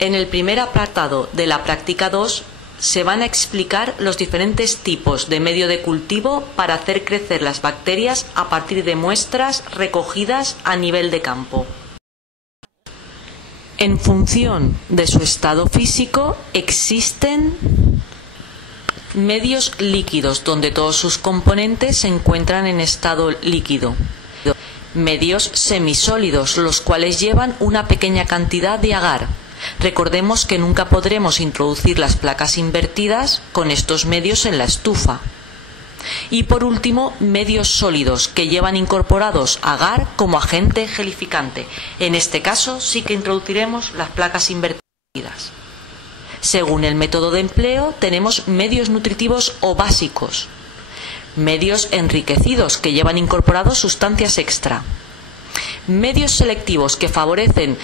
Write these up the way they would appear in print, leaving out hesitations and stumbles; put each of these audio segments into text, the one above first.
En el primer apartado de la práctica 2 se van a explicar los diferentes tipos de medio de cultivo para hacer crecer las bacterias a partir de muestras recogidas a nivel de campo. En función de su estado físico existen medios líquidos donde todos sus componentes se encuentran en estado líquido. Medios semisólidos, los cuales llevan una pequeña cantidad de agar. Recordemos que nunca podremos introducir las placas invertidas con estos medios en la estufa. Y por último, medios sólidos que llevan incorporados agar como agente gelificante. En este caso sí que introduciremos las placas invertidas. Según el método de empleo, tenemos medios nutritivos o básicos, medios enriquecidos que llevan incorporados sustancias extra, medios selectivos que favorecen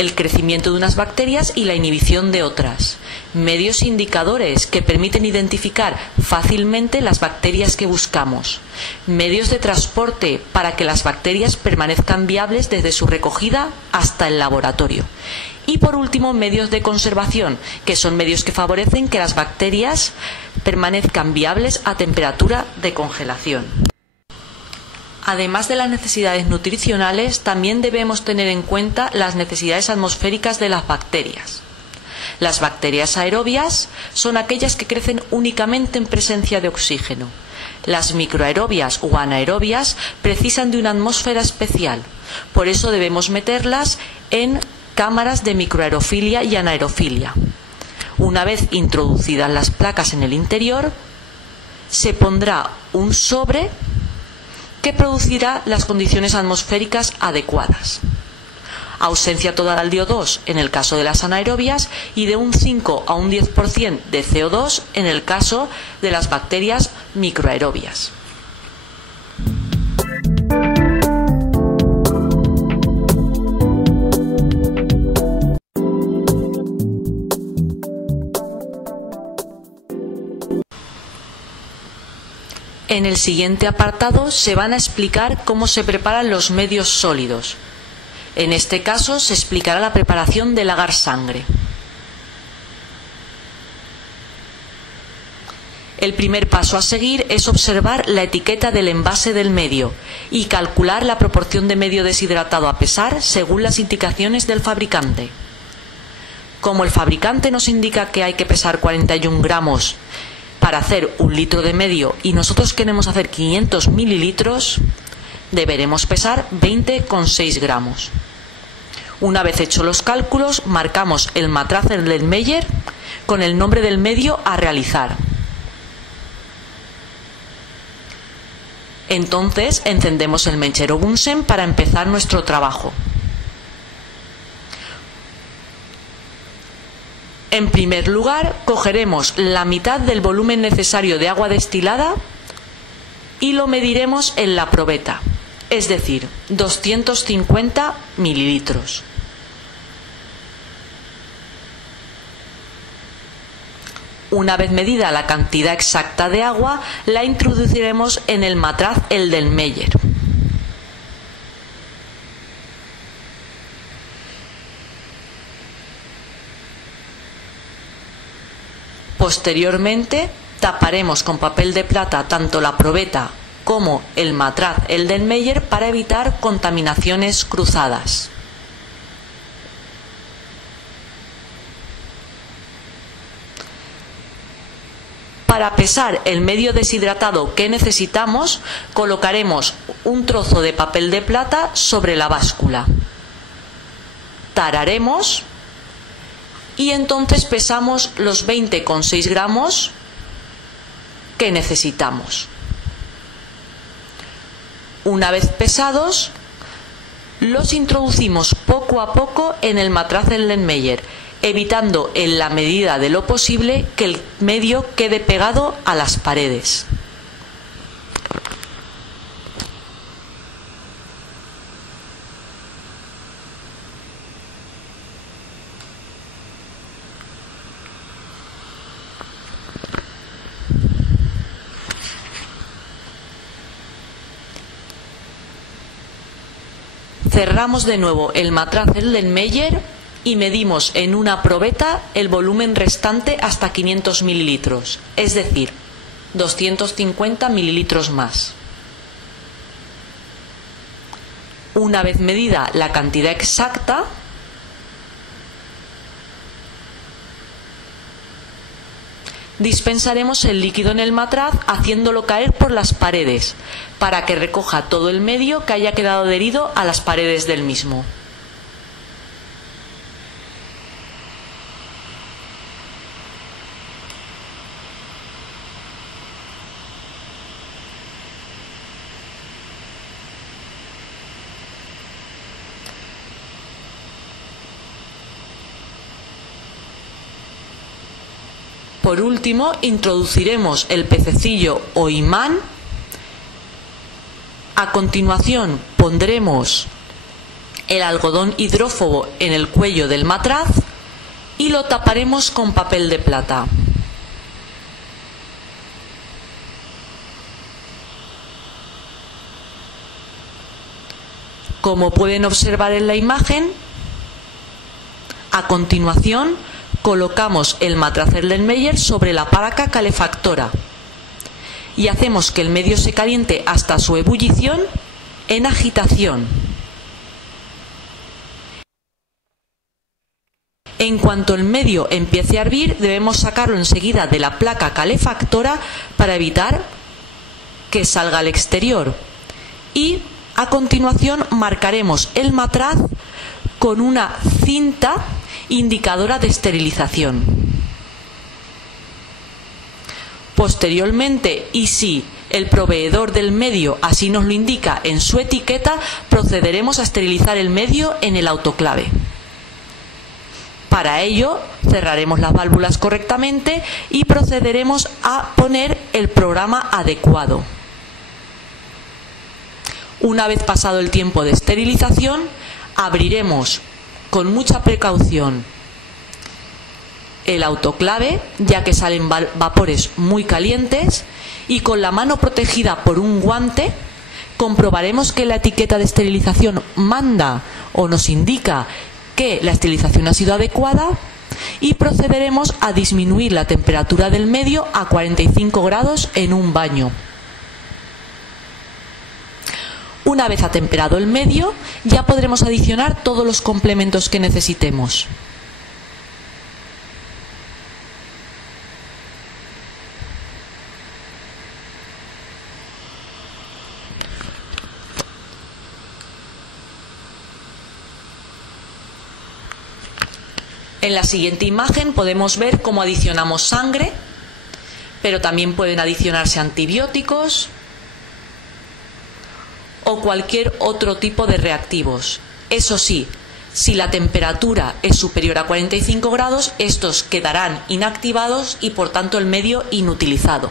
el crecimiento de unas bacterias y la inhibición de otras, medios indicadores que permiten identificar fácilmente las bacterias que buscamos, medios de transporte para que las bacterias permanezcan viables desde su recogida hasta el laboratorio. Y por último, medios de conservación, que son medios que favorecen que las bacterias permanezcan viables a temperatura de congelación. Además de las necesidades nutricionales, también debemos tener en cuenta las necesidades atmosféricas de las bacterias. Las bacterias aerobias son aquellas que crecen únicamente en presencia de oxígeno. Las microaerobias o anaerobias precisan de una atmósfera especial. Por eso debemos meterlas en cámaras de microaerofilia y anaerofilia. Una vez introducidas las placas en el interior, se pondrá un sobre que producirá las condiciones atmosféricas adecuadas. Ausencia total de CO2 en el caso de las anaerobias y de un 5 a un 10% de CO2 en el caso de las bacterias microaerobias. En el siguiente apartado se van a explicar cómo se preparan los medios sólidos. En este caso se explicará la preparación del agar sangre. El primer paso a seguir es observar la etiqueta del envase del medio y calcular la proporción de medio deshidratado a pesar según las indicaciones del fabricante. Como el fabricante nos indica que hay que pesar 41 gramos para hacer 1 litro de medio y nosotros queremos hacer 500 mililitros, deberemos pesar 20,6 gramos. Una vez hechos los cálculos, marcamos el matraz del Meyer con el nombre del medio a realizar. Entonces encendemos el mechero Bunsen para empezar nuestro trabajo. En primer lugar, cogeremos la mitad del volumen necesario de agua destilada y lo mediremos en la probeta, es decir, 250 mililitros. Una vez medida la cantidad exacta de agua, la introduciremos en el matraz, el del Meyer. Posteriormente, taparemos con papel de plata tanto la probeta como el matraz, el del Meyer, para evitar contaminaciones cruzadas. Para pesar el medio deshidratado que necesitamos, colocaremos un trozo de papel de plata sobre la báscula. Tararemos y entonces pesamos los 20,6 gramos que necesitamos. Una vez pesados, los introducimos poco a poco en el matraz del Meyer, evitando en la medida de lo posible que el medio quede pegado a las paredes. Cerramos de nuevo el matraz del Meyer y medimos en una probeta el volumen restante hasta 500 mililitros, es decir, 250 mililitros más. Una vez medida la cantidad exacta, dispensaremos el líquido en el matraz haciéndolo caer por las paredes para que recoja todo el medio que haya quedado adherido a las paredes del mismo. Por último, introduciremos el pececillo o imán. A continuación pondremos el algodón hidrófobo en el cuello del matraz y lo taparemos con papel de plata. Como pueden observar en la imagen, a continuación colocamos el matraz Erlenmeyer sobre la placa calefactora y hacemos que el medio se caliente hasta su ebullición en agitación. En cuanto el medio empiece a hervir, debemos sacarlo enseguida de la placa calefactora para evitar que salga al exterior. Y a continuación marcaremos el matraz con una cinta indicadora de esterilización. Posteriormente, y si el proveedor del medio así nos lo indica en su etiqueta, procederemos a esterilizar el medio en el autoclave. Para ello, cerraremos las válvulas correctamente y procederemos a poner el programa adecuado. Una vez pasado el tiempo de esterilización, abriremos con mucha precaución el autoclave, ya que salen vapores muy calientes, y con la mano protegida por un guante comprobaremos que la etiqueta de esterilización manda o nos indica que la esterilización ha sido adecuada y procederemos a disminuir la temperatura del medio a 45 grados en un baño. Una vez atemperado el medio, ya podremos adicionar todos los complementos que necesitemos. En la siguiente imagen podemos ver cómo adicionamos sangre, pero también pueden adicionarse antibióticos o cualquier otro tipo de reactivos. Eso sí, si la temperatura es superior a 45 grados, estos quedarán inactivados y por tanto el medio inutilizado.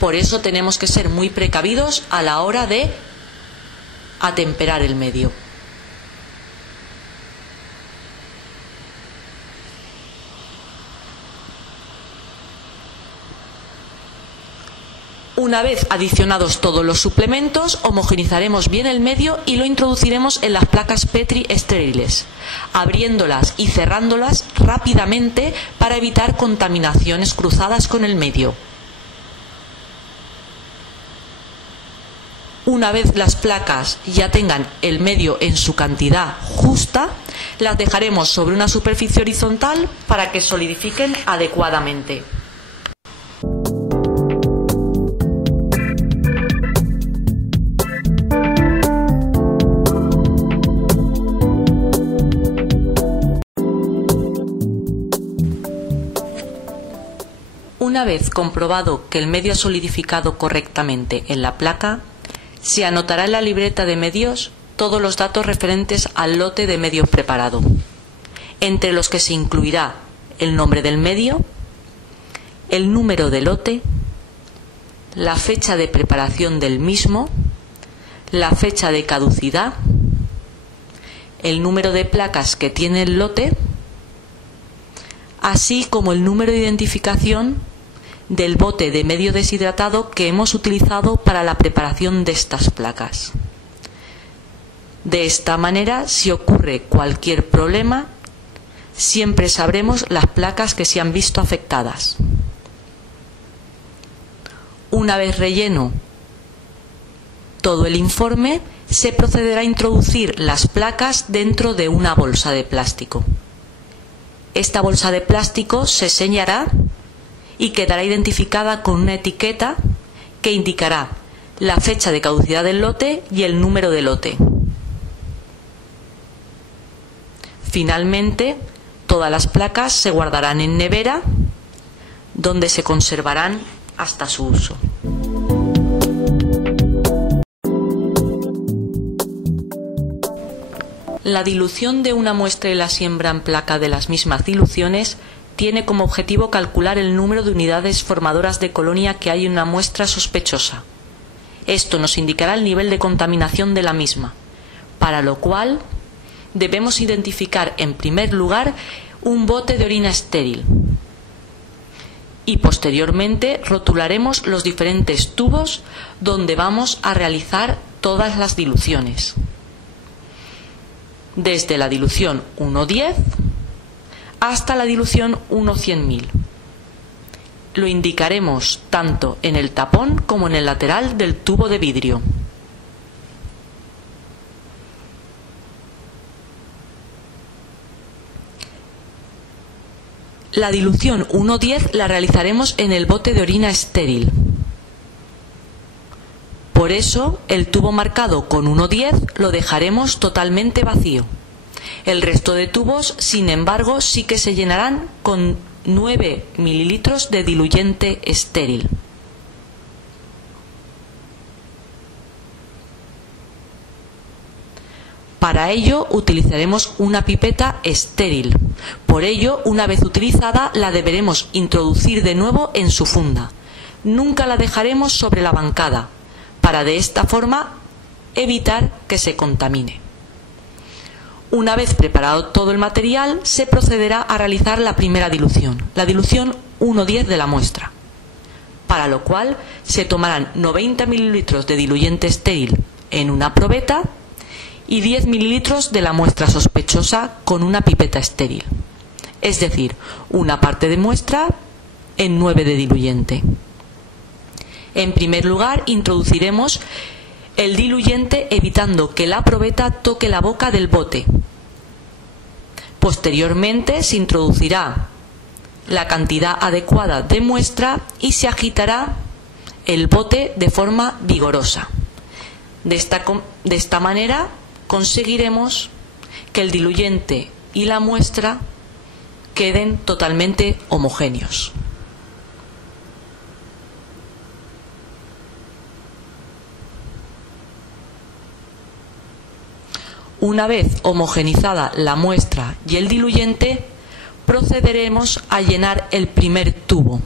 Por eso tenemos que ser muy precavidos a la hora de atemperar el medio. Una vez adicionados todos los suplementos, homogeneizaremos bien el medio y lo introduciremos en las placas Petri estériles, abriéndolas y cerrándolas rápidamente para evitar contaminaciones cruzadas con el medio. Una vez las placas ya tengan el medio en su cantidad justa, las dejaremos sobre una superficie horizontal para que solidifiquen adecuadamente. Una vez comprobado que el medio ha solidificado correctamente en la placa, se anotará en la libreta de medios todos los datos referentes al lote de medio preparado, entre los que se incluirá el nombre del medio, el número de lote, la fecha de preparación del mismo, la fecha de caducidad, el número de placas que tiene el lote, así como el número de identificación del bote de medio deshidratado que hemos utilizado para la preparación de estas placas. De esta manera, si ocurre cualquier problema, siempre sabremos las placas que se han visto afectadas. Una vez relleno todo el informe, se procederá a introducir las placas dentro de una bolsa de plástico. Esta bolsa de plástico se sellará y quedará identificada con una etiqueta que indicará la fecha de caducidad del lote y el número de lote. Finalmente, todas las placas se guardarán en nevera, donde se conservarán hasta su uso. La dilución de una muestra y la siembra en placa de las mismas diluciones tiene como objetivo calcular el número de unidades formadoras de colonia que hay en una muestra sospechosa. Esto nos indicará el nivel de contaminación de la misma, para lo cual debemos identificar en primer lugar un bote de orina estéril y posteriormente rotularemos los diferentes tubos donde vamos a realizar todas las diluciones, desde la dilución 1:10 hasta la dilución 1/100.000. Lo indicaremos tanto en el tapón como en el lateral del tubo de vidrio. La dilución 1:10 la realizaremos en el bote de orina estéril. Por eso, el tubo marcado con 1:10 lo dejaremos totalmente vacío. El resto de tubos, sin embargo, sí que se llenarán con 9 mililitros de diluyente estéril. Para ello utilizaremos una pipeta estéril. Por ello, una vez utilizada, la deberemos introducir de nuevo en su funda. Nunca la dejaremos sobre la bancada, para de esta forma evitar que se contamine. Una vez preparado todo el material, se procederá a realizar la primera dilución, la dilución 1:10 de la muestra, para lo cual se tomarán 90 mililitros de diluyente estéril en una probeta y 10 mililitros de la muestra sospechosa con una pipeta estéril, es decir, una parte de muestra en 9 de diluyente. En primer lugar, introduciremos el diluyente evitando que la probeta toque la boca del bote. Posteriormente se introducirá la cantidad adecuada de muestra y se agitará el bote de forma vigorosa. De esta manera conseguiremos que el diluyente y la muestra queden totalmente homogéneos. Una vez homogenizada la muestra y el diluyente, procederemos a llenar el primer tubo,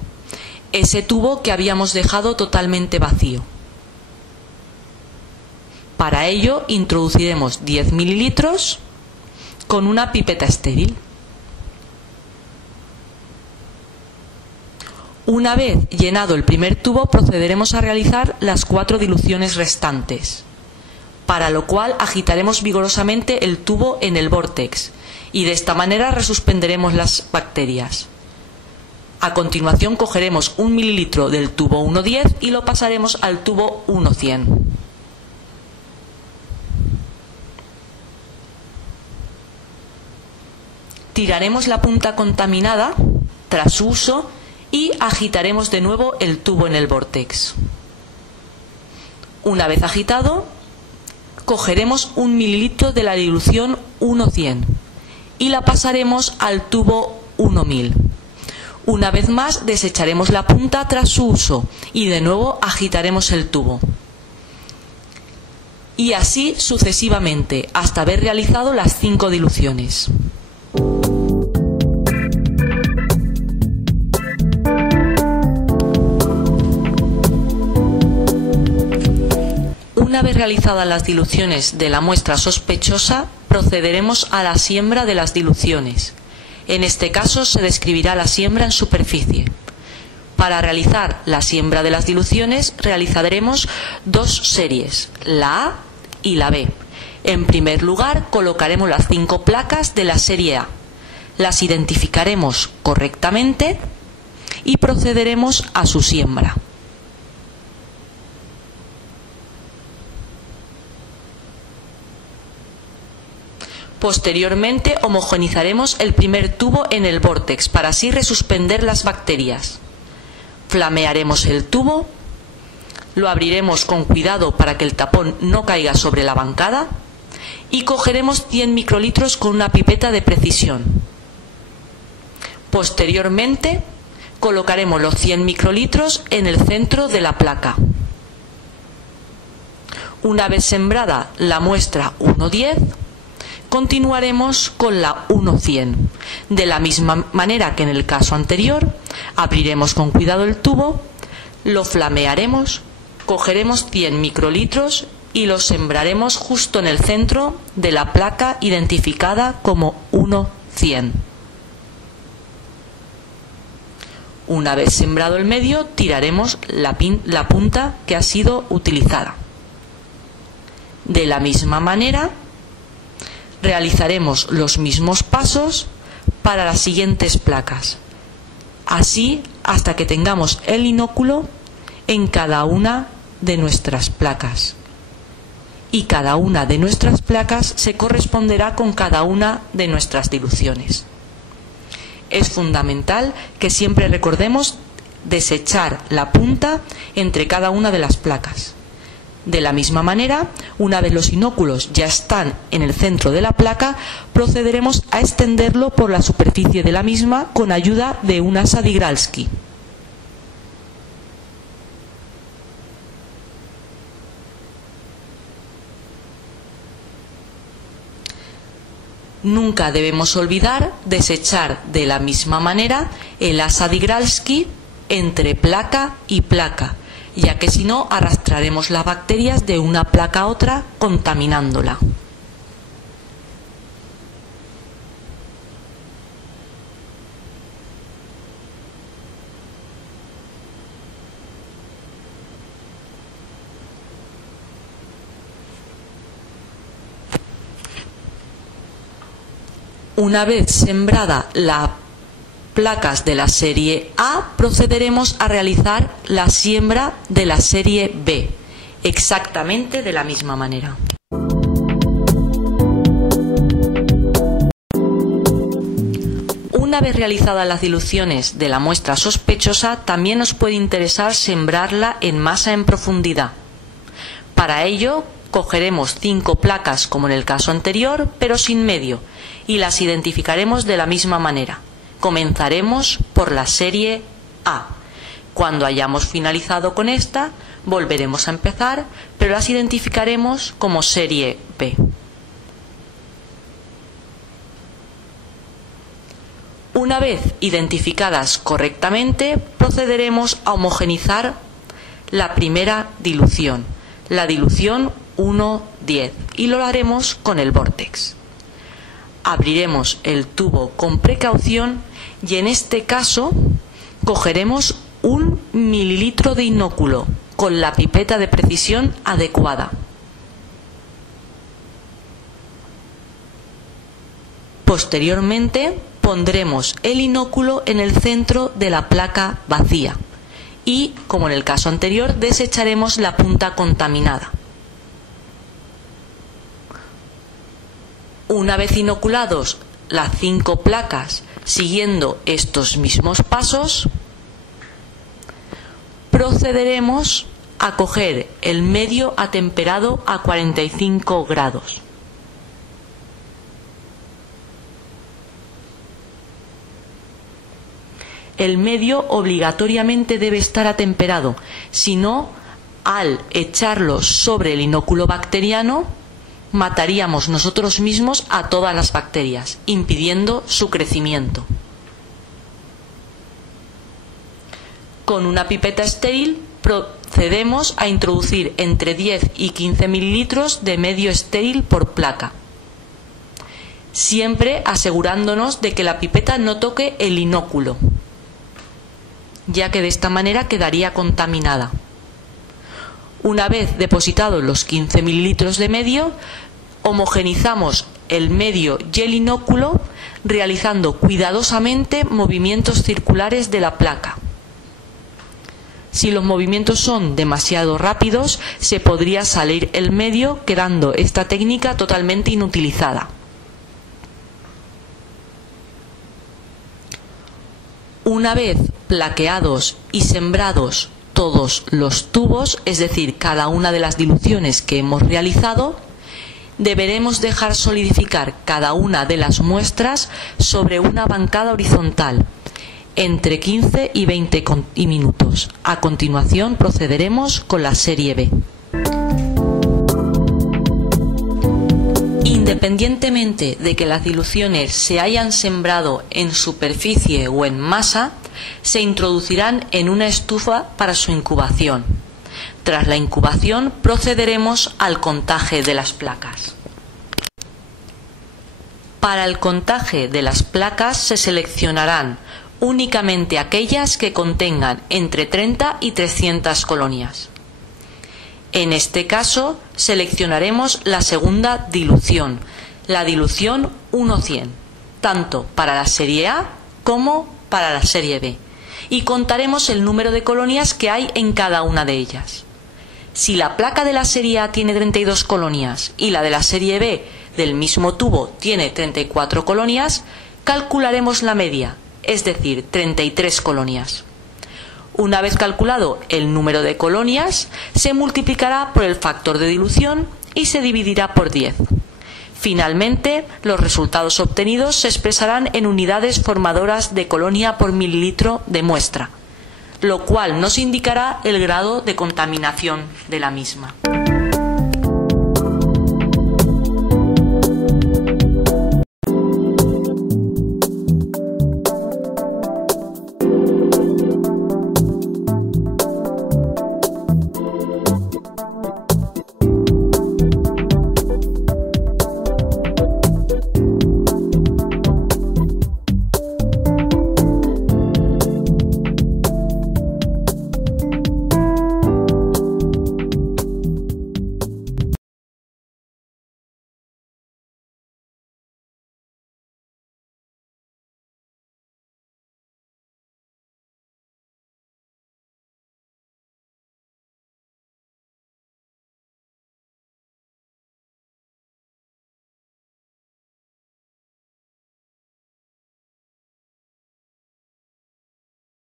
ese tubo que habíamos dejado totalmente vacío. Para ello introduciremos 10 mililitros con una pipeta estéril. Una vez llenado el primer tubo, procederemos a realizar las 4 diluciones restantes, para lo cual agitaremos vigorosamente el tubo en el vórtex y de esta manera resuspenderemos las bacterias. A continuación cogeremos 1 mililitro del tubo 1:10 y lo pasaremos al tubo 1/100. Tiraremos la punta contaminada tras su uso y agitaremos de nuevo el tubo en el vórtex. Una vez agitado, cogeremos 1 mililitro de la dilución 1/100 y la pasaremos al tubo 1/1000. Una vez más desecharemos la punta tras su uso y de nuevo agitaremos el tubo. Y así sucesivamente hasta haber realizado las 5 diluciones. Una vez realizadas las diluciones de la muestra sospechosa, procederemos a la siembra de las diluciones. En este caso se describirá la siembra en superficie. Para realizar la siembra de las diluciones realizaremos 2 series, la A y la B. En primer lugar colocaremos las 5 placas de la serie A. Las identificaremos correctamente y procederemos a su siembra. Posteriormente homogeneizaremos el primer tubo en el vórtex para así resuspender las bacterias. Flamearemos el tubo, lo abriremos con cuidado para que el tapón no caiga sobre la bancada y cogeremos 100 microlitros con una pipeta de precisión. Posteriormente colocaremos los 100 microlitros en el centro de la placa. Una vez sembrada la muestra 1,10, continuaremos con la 1,100. De la misma manera que en el caso anterior, abriremos con cuidado el tubo, lo flamearemos, cogeremos 100 microlitros y lo sembraremos justo en el centro de la placa identificada como 1,100. Una vez sembrado el medio, tiraremos la punta que ha sido utilizada. De la misma manera, realizaremos los mismos pasos para las siguientes placas, así hasta que tengamos el inóculo en cada una de nuestras placas. Y cada una de nuestras placas se corresponderá con cada una de nuestras diluciones. Es fundamental que siempre recordemos desechar la punta entre cada una de las placas. De la misma manera, una vez los inóculos ya están en el centro de la placa, procederemos a extenderlo por la superficie de la misma con ayuda de un asa de Igralski. Nunca debemos olvidar desechar de la misma manera el asa de Igralski entre placa y placa, ya que si no arrastraremos las bacterias de una placa a otra contaminándola. Una vez sembrada las placas de la serie A, procederemos a realizar la siembra de la serie B, exactamente de la misma manera. Una vez realizadas las diluciones de la muestra sospechosa, también nos puede interesar sembrarla en masa en profundidad. Para ello, cogeremos 5 placas como en el caso anterior, pero sin medio, y las identificaremos de la misma manera. Comenzaremos por la serie A. Cuando hayamos finalizado con esta, volveremos a empezar, pero las identificaremos como serie B. Una vez identificadas correctamente, procederemos a homogeneizar la primera dilución, la dilución 1,10, y lo haremos con el vórtex. Abriremos el tubo con precaución y en este caso cogeremos 1 mililitro de inóculo con la pipeta de precisión adecuada. Posteriormente pondremos el inóculo en el centro de la placa vacía y, como en el caso anterior, desecharemos la punta contaminada. Una vez inoculados las 5 placas siguiendo estos mismos pasos, procederemos a coger el medio atemperado a 45 grados. El medio obligatoriamente debe estar atemperado, si no, al echarlo sobre el inóculo bacteriano, mataríamos nosotros mismos a todas las bacterias, impidiendo su crecimiento. Con una pipeta estéril procedemos a introducir entre 10 y 15 mililitros de medio estéril por placa, siempre asegurándonos de que la pipeta no toque el inóculo, ya que de esta manera quedaría contaminada. Una vez depositados los 15 mililitros de medio, homogeneizamos el medio y el inóculo realizando cuidadosamente movimientos circulares de la placa. Si los movimientos son demasiado rápidos, se podría salir el medio, quedando esta técnica totalmente inutilizada. Una vez plaqueados y sembrados todos los tubos, es decir, cada una de las diluciones que hemos realizado, deberemos dejar solidificar cada una de las muestras sobre una bancada horizontal entre 15 y 20 minutos. A continuación procederemos con la serie B. Independientemente de que las diluciones se hayan sembrado en superficie o en masa, se introducirán en una estufa para su incubación. Tras la incubación procederemos al contaje de las placas. Para el contaje de las placas se seleccionarán únicamente aquellas que contengan entre 30 y 300 colonias. En este caso seleccionaremos la segunda dilución, la dilución 1:100, tanto para la serie A como para la serie B, y contaremos el número de colonias que hay en cada una de ellas. Si la placa de la serie A tiene 32 colonias y la de la serie B del mismo tubo tiene 34 colonias, calcularemos la media, es decir, 33 colonias. Una vez calculado el número de colonias, se multiplicará por el factor de dilución y se dividirá por 10. Finalmente, los resultados obtenidos se expresarán en unidades formadoras de colonia por mililitro de muestra, lo cual nos indicará el grado de contaminación de la misma.